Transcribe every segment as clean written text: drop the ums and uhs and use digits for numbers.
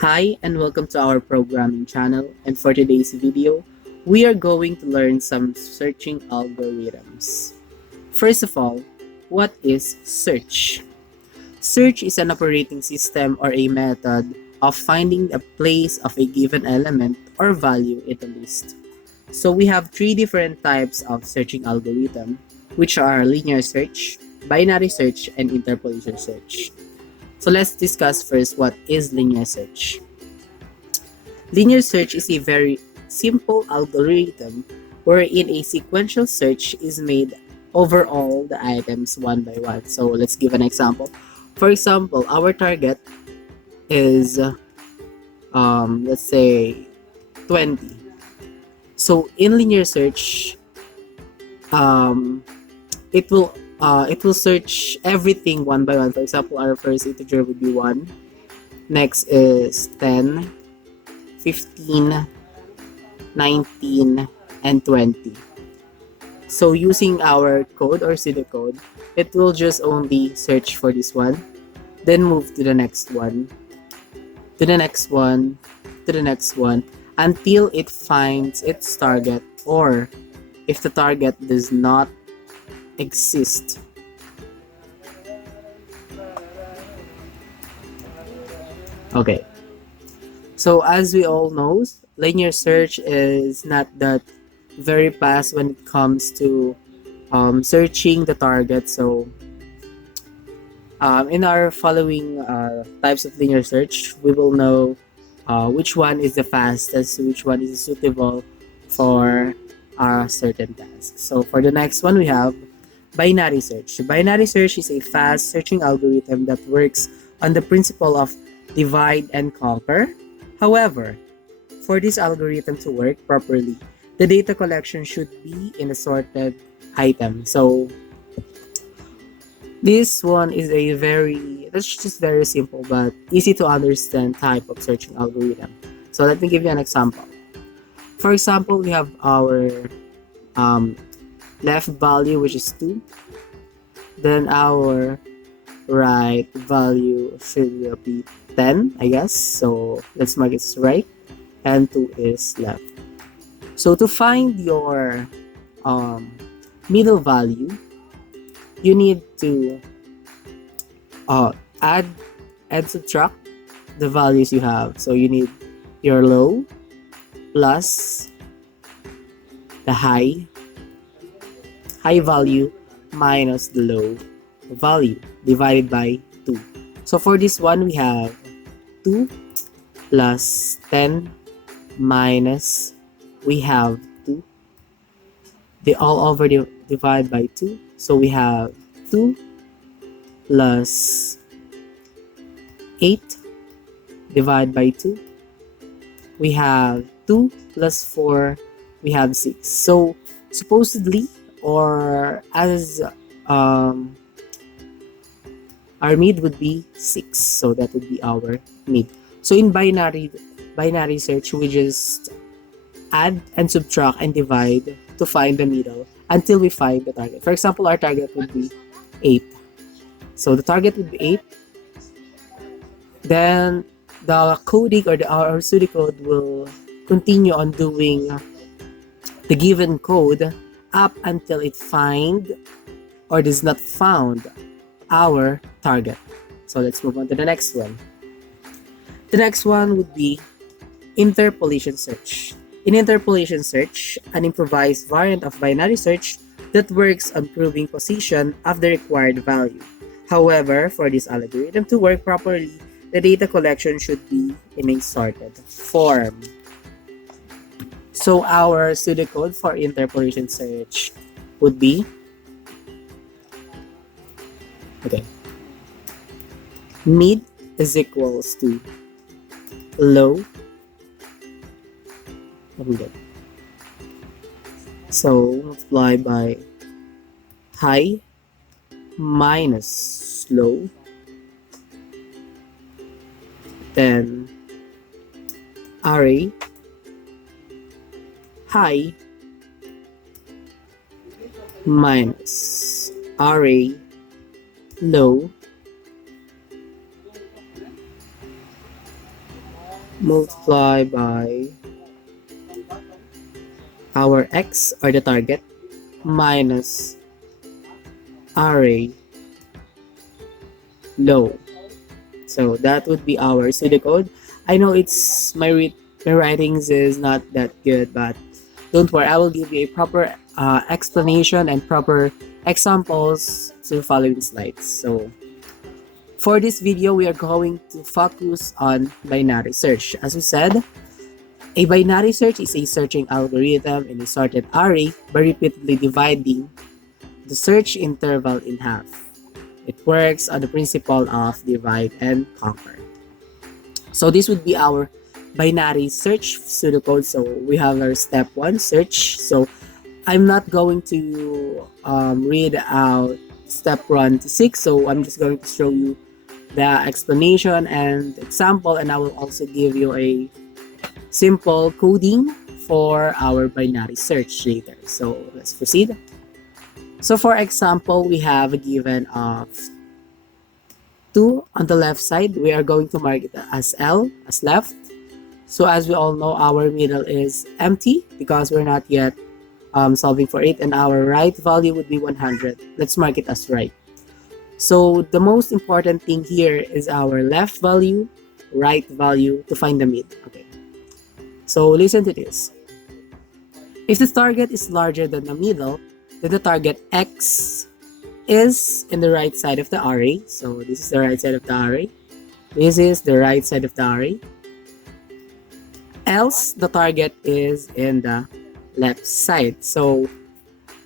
Hi and welcome to our programming channel, and for today's video, we are going to learn some searching algorithms. First of all, what is search? Search is an operating system or a method of finding a place of a given element or value in a list. So we have three different types of searching algorithm, which are linear search, binary search, and interpolation search. So let's discuss first what is linear search. Linear search is a very simple algorithm wherein a sequential search is made over all the items one by one. So let's give an example. For example, our target is let's say 20. So in linear search, um, it will search everything one by one. For example, our first integer would be 1. Next is 10, 15, 19, and 20. So using our code or pseudocode, it will just only search for this one, then move to the next one, to the next one, to the next one, until it finds its target, or if the target does not exist. Okay, so as we all know, linear search is not that very fast when it comes to searching the target. So in our following types of linear search, we will know which one is the fastest, which one is suitable for a certain task. So for the next one, we have binary search. Binary search is a fast searching algorithm that works on the principle of divide and conquer. However, for this algorithm to work properly, the data collection should be in a sorted item. So this one is that's just very simple but easy to understand type of searching algorithm. So let me give you an example. For example, we have our um, left value, which is 2. Then our right value should be 10, I guess. So let's mark it as right. And 2 is left. So to find your um, middle value, you need to add and subtract the values you have. So you need your low plus the high value minus the low value divided by 2. So for this one, we have 2 plus 10 minus, we have 2. They all over divide by 2. So we have 2 plus 8 divided by 2. We have 2 plus 4. We have 6. So supposedly, or as our mid would be 6. So that would be our mid. So in binary search, we just add and subtract and divide to find the middle until we find the target. For example, our target would be 8. So the target would be 8. Then the coding or our pseudocode will continue on doing the given code up until it find or does not found our target. So let's move on to the next one. The next one would be interpolation search. In interpolation search, an improvised variant of binary search that works on proving position of the required value. However, for this algorithm to work properly, the data collection should be in a sorted form. So our pseudocode for interpolation search would be mid is equals to low. So multiply by high minus low, then array high minus array low, multiply by our x, or the target, minus array low. So that would be our pseudocode. I know it's my writings is not that good, but don't worry. I will give you a proper explanation and proper examples to following slides. So for this video, we are going to focus on binary search. As we said, a binary search is a searching algorithm in a sorted array by repeatedly dividing the search interval in half. It works on the principle of divide and conquer. So this would be our binary search pseudocode. So we have our step one, search. So I'm not going to read out step 1 to 6. So I'm just going to show you the explanation and example, and I will also give you a simple coding for our binary search later. So let's proceed. So for example, we have a given of 2 on the left side. We are going to mark it as L, as left. So as we all know, our middle is empty because we're not yet solving for it, and our right value would be 100. Let's mark it as right. So the most important thing here is our left value, right value to find the mid. Okay. So listen to this. If the target is larger than the middle, then the target X is in the right side of the array. So this is the right side of the array. This is the right side of the array. Else the target is in the left side. So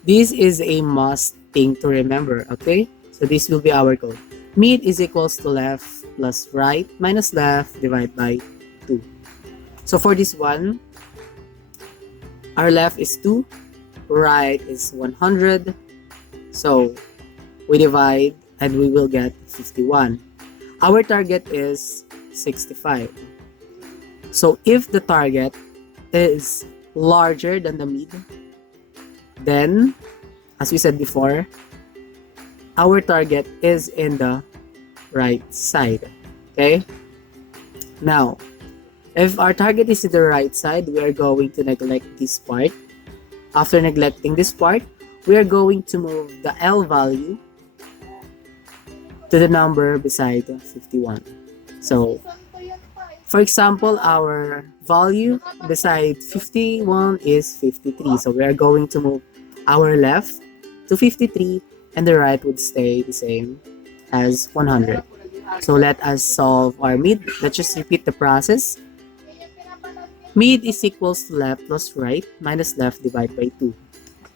this is a must thing to remember, okay? So this will be our code. Mid is equals to left plus right minus left divided by 2. So for this one, our left is 2, right is 100. So we divide and we will get 51. Our target is 65. So if the target is larger than the mid, then as we said before, our target is in the right side. Okay? Now, if our target is in the right side, we are going to neglect this part. After neglecting this part, we are going to move the L value to the number beside 51. So, for example, our value beside 51 is 53. So we are going to move our left to 53 and the right would stay the same as 100. So let us solve our mid. Let's just repeat the process. Mid is equals to left plus right minus left divided by 2.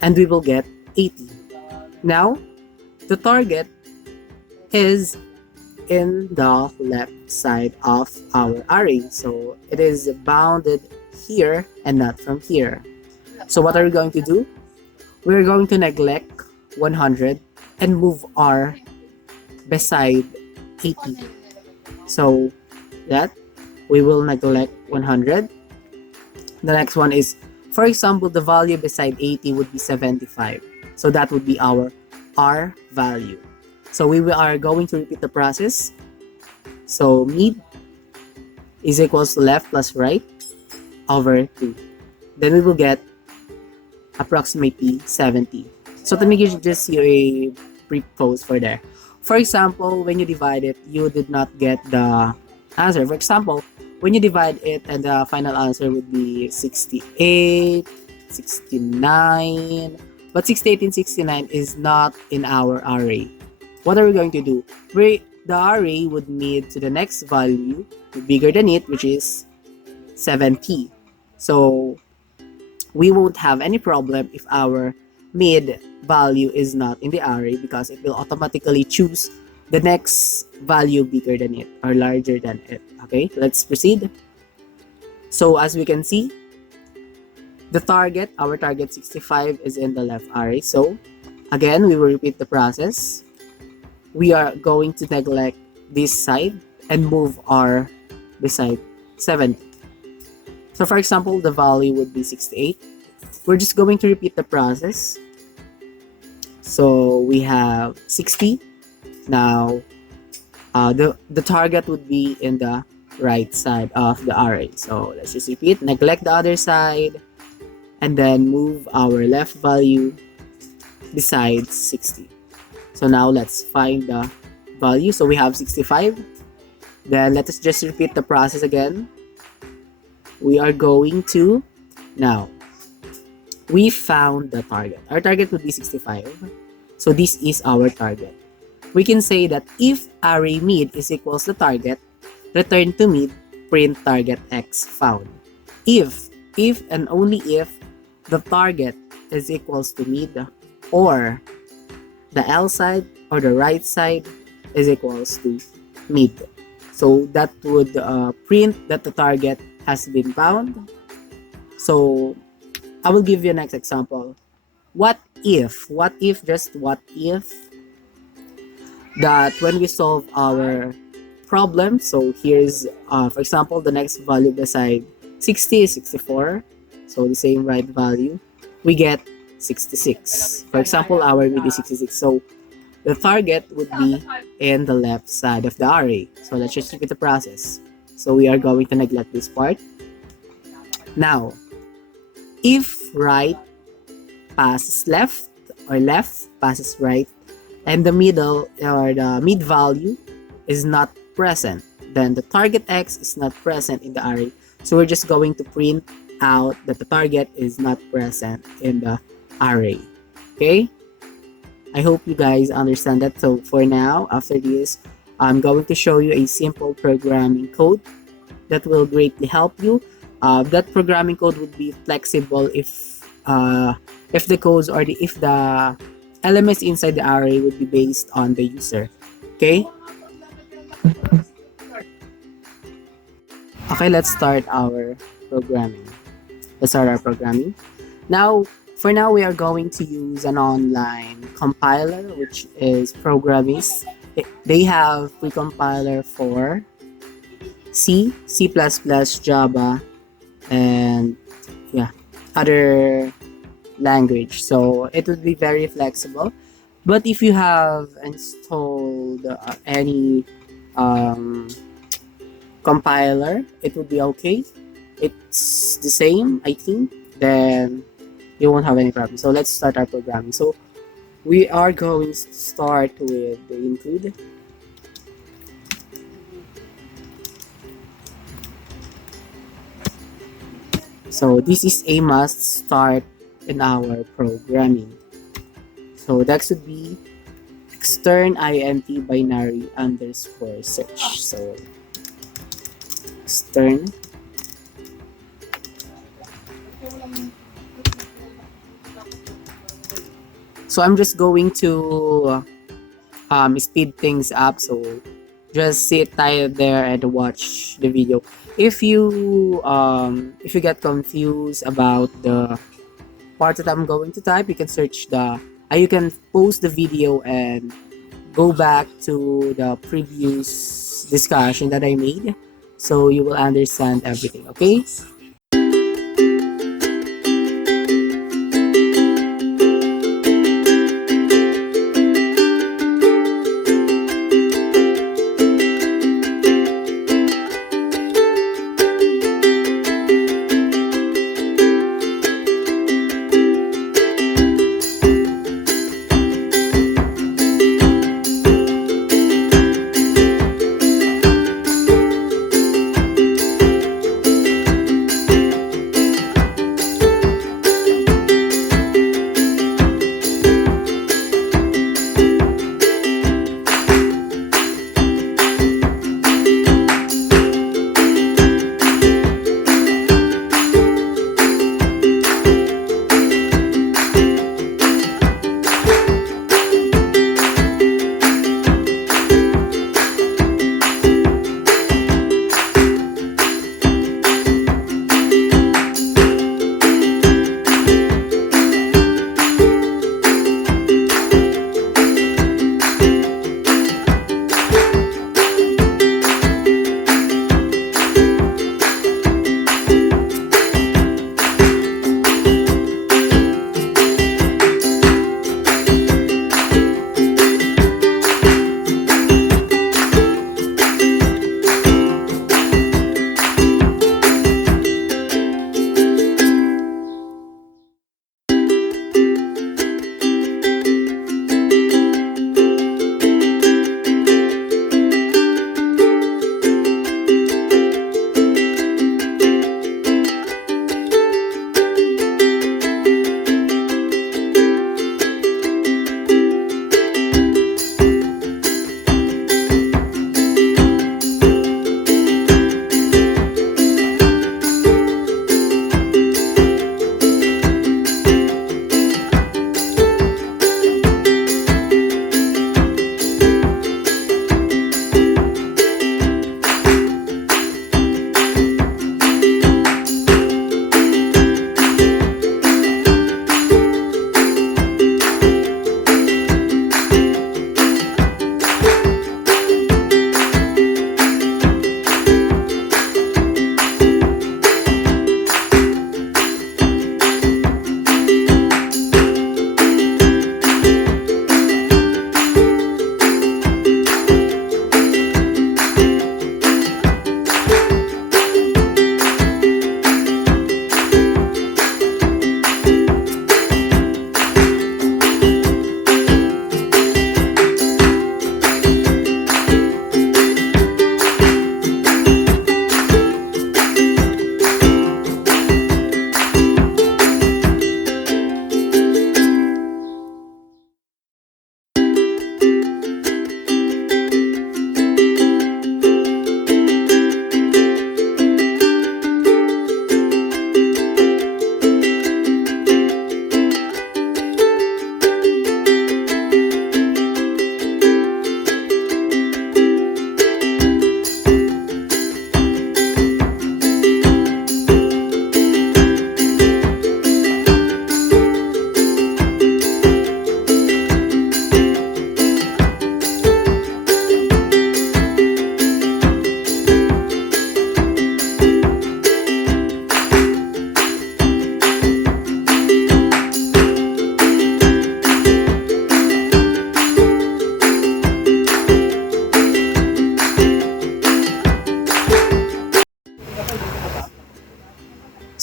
And we will get 80. Now, the target is in the left side of our array. So it is bounded here and not from here. So what are we going to do? We're going to neglect 100 and move R beside 80. So that we will neglect 100. The next one is, for example, the value beside 80 would be 75. So that would be our R value. So we are going to repeat the process. So mid is equals to left plus right over 2. Then we will get approximately 70. So to make it just a brief pause for there. For example, when you divide it, you did not get the answer. For example, when you divide it and the final answer would be 68, 69, but 68 and 69 is not in our array. What are we going to do? The array would need to the next value bigger than it, which is 70. So we won't have any problem if our mid value is not in the array because it will automatically choose the next value bigger than it or larger than it. Okay, let's proceed. So as we can see, the target, our target 65 is in the left array. So again, we will repeat the process. We are going to neglect this side and move R beside 70. So for example, the value would be 68. We're just going to repeat the process. So we have 60. Now, the target would be in the right side of the array. So let's just repeat, neglect the other side, and then move our left value beside 60. So now let's find the value. So we have 65. Then let us just repeat the process again. We are going to, now, we found the target. Our target would be 65. So this is our target. We can say that if array mid is equals to target, return to mid, print target x found. If and only if the target is equals to mid, or the L side or the right side is equals to mid. So that would print that the target has been found. So I will give you a next example. What if, just what if, that when we solve our problem, so here's, for example, the next value beside 60 is 64. So the same right value, we get 66. For example, our mid is 66. So the target would be in the left side of the array. So let's just repeat the process. So we are going to neglect this part. Now, if right passes left or left passes right, and the middle or the mid value is not present, then the target x is not present in the array. So we're just going to print out that the target is not present in the array. Okay? I hope you guys understand that. So for now, after this, I'm going to show you a simple programming code that will greatly help you. That programming code would be flexible if the codes or if the elements inside the array would be based on the user. Okay? Okay, let's start our programming. Now, for now, we are going to use an online compiler, which is Programmist. They have pre-compiler for C, C++, Java, and yeah, other language. So it would be very flexible. But if you have installed any compiler, it would be okay. It's the same, I think. Then you won't have any problem. So let's start our programming. So we are going to start with the include. So this is a must start in our programming. So that should be extern int binary underscore search. So extern So I'm just going to speed things up. So just sit tight there and watch the video. If you get confused about the part that I'm going to type, you can search you can pause the video and go back to the previous discussion that I made, so you will understand everything. Okay.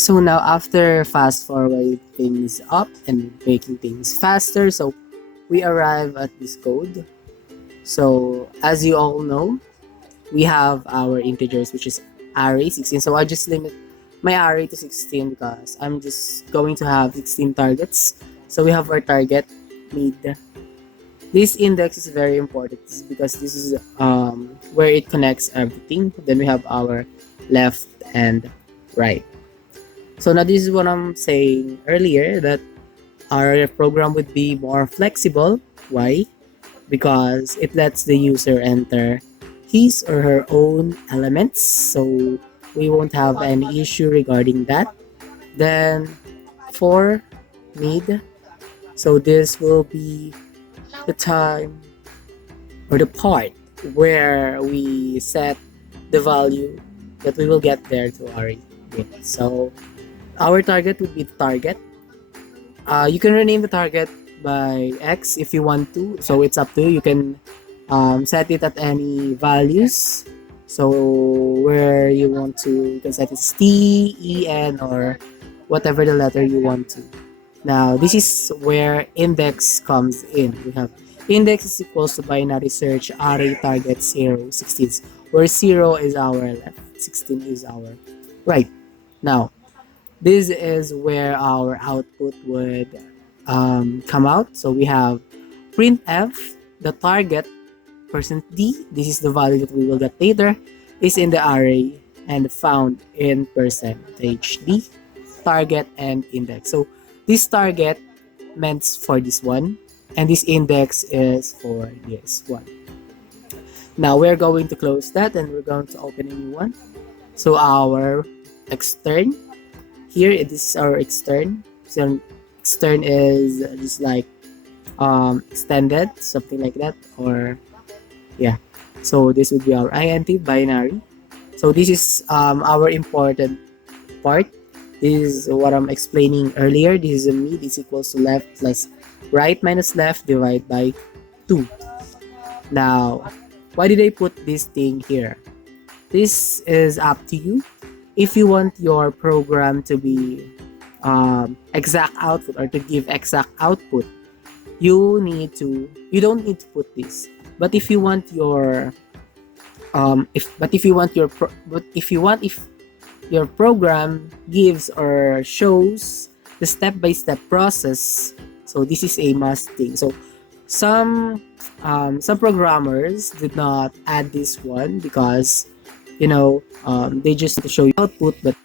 So now after fast forward things up and making things faster, so we arrive at this code. So as you all know, we have our integers, which is array 16. So I just limit my array to 16 because I'm just going to have 16 targets. So we have our target mid. This index is very important because this is where it connects everything. Then we have our left and right. So now this is what I'm saying earlier, that our program would be more flexible. Why? Because it lets the user enter his or her own elements, so we won't have any issue regarding that. Then for mid, so this will be the time or the part where we set the value that we will get there to our mid. So our target would be the target. You can rename the target by X if you want to. So it's up to you. You can set it at any values. So where you want to, you can set it as T, E, N, or whatever the letter you want to. Now this is where index comes in. We have index is equals to binary search array target 0, 16, where 0 is our left, 16 is our right. Now this is where our output would come out. So we have printf, the target %d, this is the value that we will get later, is in the array and found in %d, target and index. So this target meant for this one, and this index is for this one. Now we're going to close that and we're going to open a new one. So our extern, here it is our extern. So extern is just like extended, something like that, or yeah. So this would be our int binary. So this is our important part. This is what I'm explaining earlier. This is a mid is equals to left plus right minus left divided by 2. Now, why did I put this thing here? This is up to you. If you want your program to be exact output or to give exact output, you don't need to put this. But if you want your if your program gives or shows the step-by-step process, so this is a must thing. So some programmers did not add this one because they just show you output, but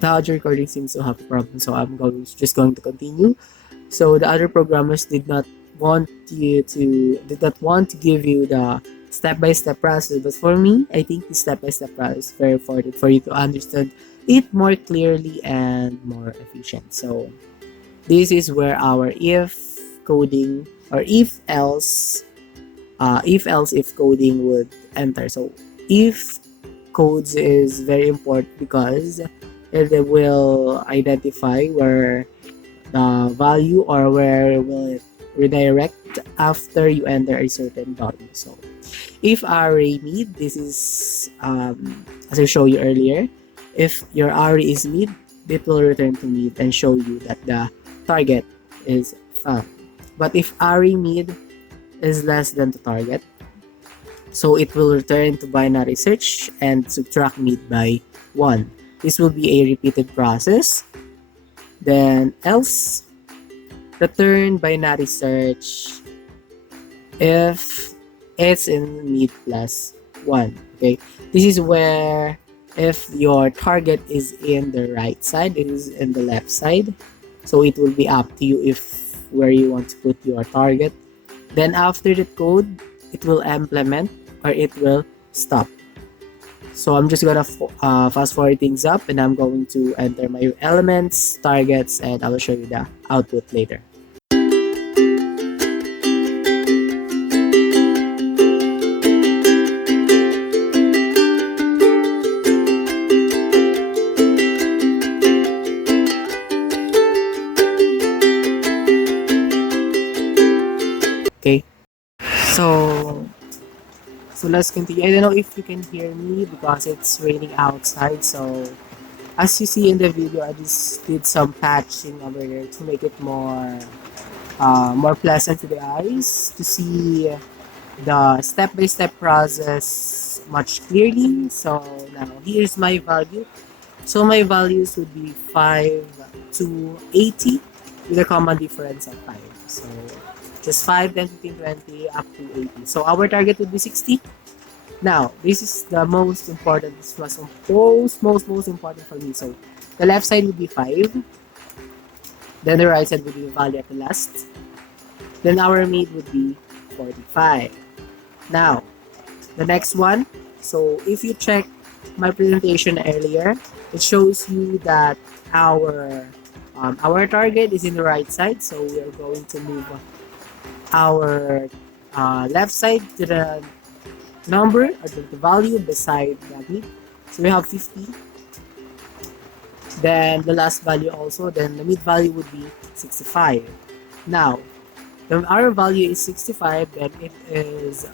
the audio recording seems to have a problem, so I'm just going to continue. So the other programmers did not want to give you the step-by-step process, but for me, I think the step-by-step process is very important for you to understand it more clearly and more efficient. So this is where our if coding or if else if coding would enter. So if codes is very important because it will identify where the value or where will it redirect after you enter a certain value. So if array mid, this is as I showed you earlier, if your array is mid, it will return to mid and show you that the target is found. But if array mid is less than the target, so it will return to binary search and subtract mid by 1. This will be a repeated process. Then else, return binary search if it's in mid plus 1. Okay, this is where if your target is in the right side, it is in the left side, so it will be up to you if where you want to put your target. Then after the code, it will implement or it will stop. So I'm just gonna fast forward things up and I'm going to enter my elements, targets, and I will show you the output later. Okay, so let's continue. I don't know if you can hear me because it's raining outside, so As you see in the video, I just did some patching over there to make it more pleasant to the eyes, to see the step-by-step process much clearly. So now here's my value. So my values would be 5 to 80 with a common difference of 5. So just 5, 10, 15, 20 up to 80. So our target would be 60. Now, this is the most important. This was most important for me. So the left side would be 5. Then the right side would be the value at the last. Then our mid would be 45. Now, the next one. So if you check my presentation earlier, it shows you that our target is in the right side. So we are going to move our left side to the number or the value beside the mid. So we have 50. Then the last value also. Then the mid value would be 65. Now, our value is 65. Then it is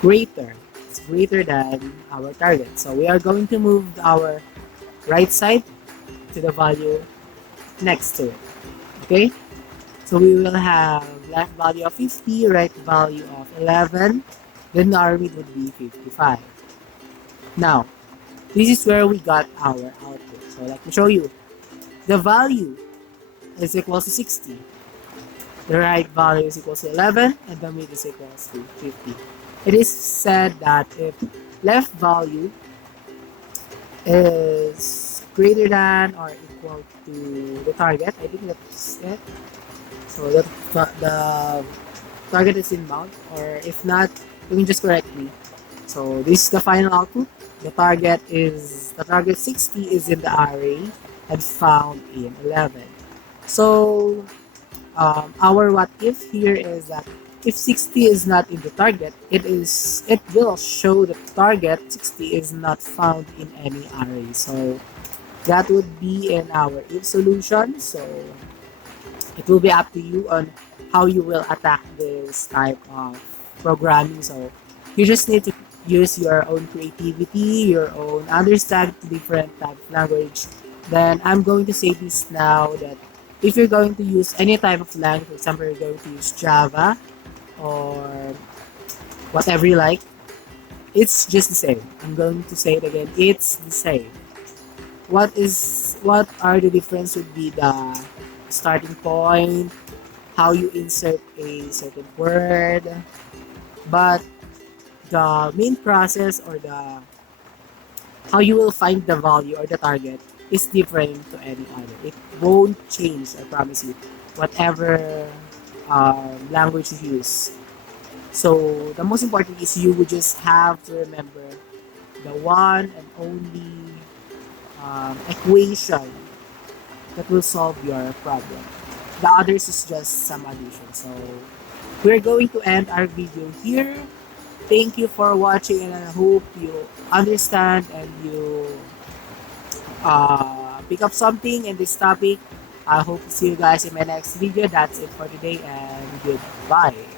greater. It's greater than our target. So we are going to move our right side to the value next to it. Okay? So we will have left value of 50, right value of 11, then our mid would be 55. Now, this is where we got our output. So let me show you. The value is equals to 60. The right value is equals to 11, and the mid is equals to 50. It is said that if left value is greater than or equal to the target, I think that's it. So the target is inbound, or if not, you can just correct me. So this is the final output. The target 60 is in the array and found in 11. So our what if here is that if 60 is not in the target, it will show the target 60 is not found in any array. So that would be in our if solution. So it will be up to you on how you will attack this type of programming. So you just need to use your own creativity, your own understand different type of language. Then I'm going to say this now that if you're going to use any type of language, for example, you're going to use Java or whatever you like, it's just the same. I'm going to say it again. It's the same. What are the difference would be the starting point, how you insert a certain word, but the main process or the how you will find the value or the target is different to any other. It won't change, I promise you, whatever language you use. So the most important is you would just have to remember the one and only equation that will solve your problem. The others is just some addition. So we're going to end our video here. Thank you for watching, and I hope you understand and you pick up something in this topic. I hope to see you guys in my next video. That's it for today, and goodbye.